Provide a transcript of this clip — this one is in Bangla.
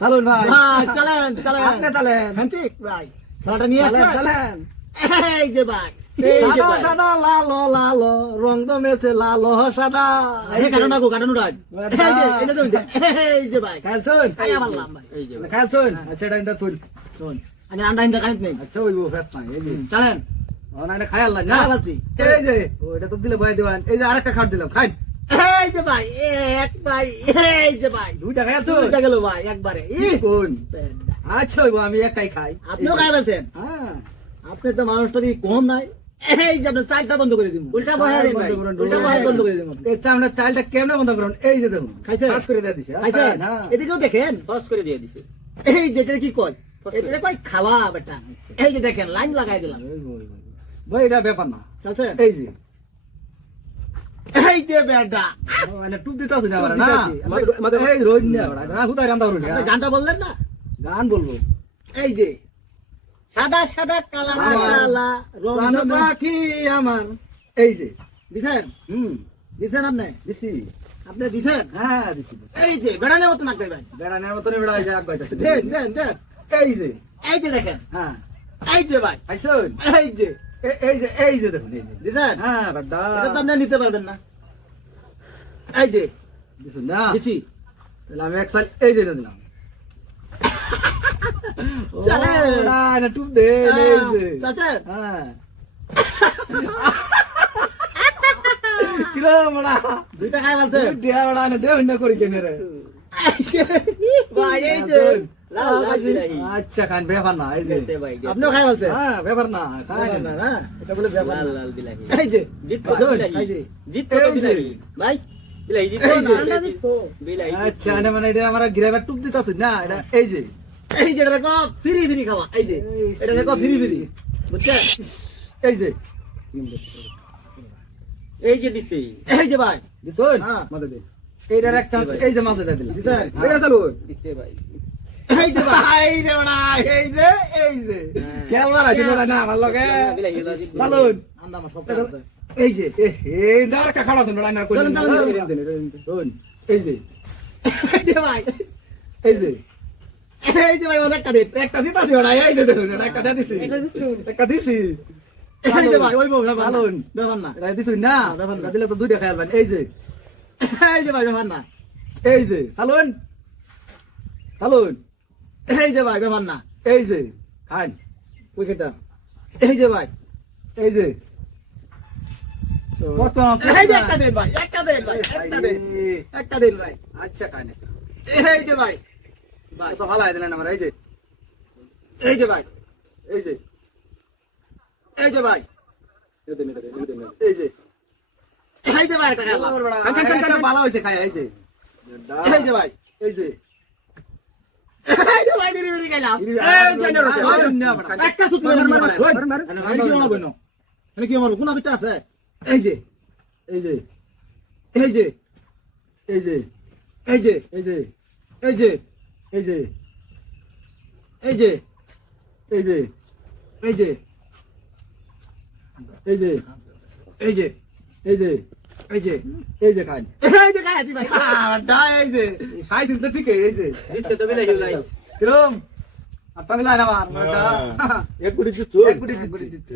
চালুন ভাই। ভাই চলেন চলেন। আপনি চালেন। হ্যাঁ ঠিক ভাই। খেলাটা নিয়ে চালেন এই যে ভাই। এই সাদা সাদা লালো লালো রং তো মেছে সাদা। এই কাটানো গো কাটানো রাজ এই যে তুমি এই যে ভাই। খাইছুন খাই আমার লাম ভাই। এই যে ভাই। আচ্ছা এটা ইন্দা তুল শুন আমি আন্ডা হিন্দা কানিত নেই। আচ্ছা ওই ফেস নাই এই যে। চলেন। ও না এটা খাই আল্লাহ না। না এই যে ও এটা তো দিলে বয়ে দিবেন। এই যে আরেকটা খাট দিলাম খাই এই যে ভাই এক ভাই এই যে ভাই। দুইটা খাই আছো? দুইটা গেল ভাই একবারে। ই কোন? আচ্ছা ওই আমি একটাই খাই। আপনিও খাই বলছেন হ্যাঁ। আপনি তো মানুষটা কি কম নাই। এই যে আপনি চালটা বন্ধ করে দিন উল্টা বহাই দিন ভাই। উল্টা বহাই বন্ধ করে দিন এই চামড়া চালটা কেমনে বন্ধ করুন? এই যে দেখুন? পাস করে দিয়ে দিছে। খাইছেন? এদিকেও দেখেন? করে দিয়ে দিছে। এই যেটা কি কয়? এটা কয় খাওয়া বেটা? এই যে দেখেন লাইন লাগাই দিলাম। ভাই এটা ব্যাপার না। চলছে এই যে। এই যে বেটা। মানে টুপ দিতে আছে না না? দিতে এই রোজ না বড়া না হুদাই রান্দা রোজ গানটা বললেন না? গান বলব। এই যে সাদা সাদা কালা কালা রং পাখি আমার। এই যে দিছেন? হুম দিছেন আপনি? দিছি। আপনি দিছেন? হ্যাঁ দিছি। এই যে বেড়ানোর মতো নাক দেবেন বেড়ানোর এই যে দেন দেন দেন। এই যে। এই যে দেখেন। হ্যাঁ। এই যে ভাই। আইসুন। এই যে। এই যে এই যে দেখুন এই যে। দিছেন? হ্যাঁ বাড্ডা এটা তো আপনি নিতে পারবেন না। এই যে দিছুন না? দিছি। তাহলে আমি এক সাল এই যে দিলাম। চলে। না না টুপ দে চাচা। হ্যাঁ। কিরম বড়া? দুইটা খাই বলছেন ডিয়া বড়া না দে অন্য করি কেনে রে। ভাই এই যে লাল বিলাহি আচ্ছা খান ব্যাপার না এই যে। আপনিও খাই বলছেন হ্যাঁ ব্যাপার না খাই না না না। এটা বলে ব্যাপার লাল লাল বিলাহি। এই যে জিত আচ্ছা। জিত বিলাহি। ভাই আচ্ছা না মানে এটা আমার গ্রামের টুপ দিতাছ না এটা এই যে। এই যে এটা দেখো ফ্রি ফ্রি খাওয়া এই যে। এটা দেখো ফ্রি ফ্রি বুঝছেন এই যে। এই যে দিছে। এই যে ভাই দিছুন হ্যাঁ। মজা দে এইটার একটা এই যে মজা দিলাম। দিছেন? এটা চালু। দিছে ভাই। এই যে ভাই এই রে বড়া এই যে এই যে। খেলবার আছে না আমার লগে। চালুন আন্ডা আমার সব আছে। এই যে এই দাঁড়া একটা খাড়া শুন বড়া না কই চলুন, চলুন, চলুন। শুন এই যে। এই যে ভাই। এই যে। এই যে ভাই অনেকটা দিন একটা দিতাছি বড়া এই যে দেখুন একটা দিয়ে দিছি। একটা দিছি। এই যে ভাই ওই বউ না। ব্যাপার না এটা দিছি না ব্যাপার না। দিলে তো দুইটা খেয়ালবেন এই যে। এই যে ভাই ব্যাপার না। এই যে চালুন। চালুন। এই যে ভাই ব্যাপার না। এই যে খান খেতা এই যে ভাই এই যে। কত একটা দিন ভাই একটা দিন ভাই একটা দিন একটা দিন ভাই। আচ্ছা খান এই যে ভাই। ভাই সব ভালো দিলেন আমার এই যে। এই যে ভাই। এই যে। এই যে ভাই। এই যে এই যে ভাই একটা খেলা। খান, খান, খান, খান, ভালো হয়েছে খাই এই যে। এই যে ভাই এই যে। এই যে ভাই বিড়ি বিড়ি খাইলাম। এই যে না রসে। একটা সুত মার মার মার আমি কি মারবো না আমি কি মারবো কোন আছে? এই যে এই যে এই যে এই যে এই যে এই যে এই যে এই যে এই যে এই যে এই যে এই যে এই যে এই যে এই যে এই যে খান এই যে খাইছি ভাই দা এই যে খাইছেন তো ঠিক এই যে জিতছে তো বিলাহি লাই কিরম আটটা মিলাই না আমার এক কোটি এক কোটি জিতছি।